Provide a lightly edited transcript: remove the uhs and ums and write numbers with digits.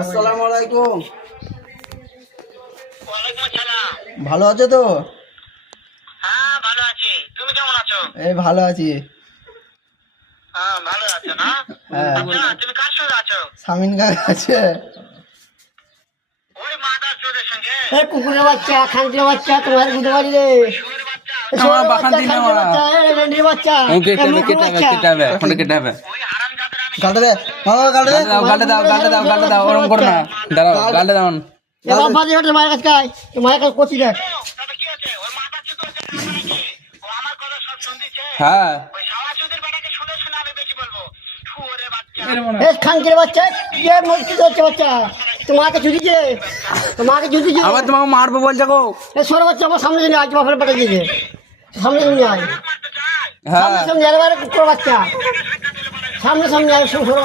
আসসালামু আলাইকুম। ভালো আছো তো? হ্যাঁ ভালো আছি, তুমি কেমন আছো? এই ভালো আছি। হ্যাঁ ভালো আছো না? হ্যাঁ, আচ্ছা তুমি কার সঙ্গে আছো? সামিন কাকা আছে। ওই মাদার চোরের সঙ্গে? কুকুরের বাচ্চা, খানকির বাচ্চা, তোমার বুঝতে পারি রে। শুয়োরের বাচ্চা? শুয়োরের বাচ্চা, খানকির বাচ্চা, রেন্ডির বাচ্চা, মুকুর বাচ্চা। ওই হারামজাদার আমি গালটা দে মামা, গালটা দে। এ বাবা যে ওটা মায়ের কাছে খায়, তো মায়ের কাছে কচি দেখ। তবে কি হচ্ছে? ওই মাদার চোদ জানবে নাকি? ও আমার কথা সব শুনতেছে। হ্যাঁ ওই শালা চোদের বেটাকে শুনে শুনে আমি বেশি বলবো। শুয়োরের বাচ্চা। এ খানকির বাচ্চা, যে মস্তি হচ্ছে বাচ্চা, তোমাকে জুদিছে, তোমাকে জুদিছে। আবার তোমাকে মারবো বলছে গো। এ সর বাচ্চা আমার সামনে জন্য আজ বাপের বেটা গিয়েছে, সামনে জন্য আয়, মারতে চাই? হ্যাঁ সামনে সামনে আরে কুকুর বাচ্চা, সামনে সামনে আয়, সর বাচ্চা।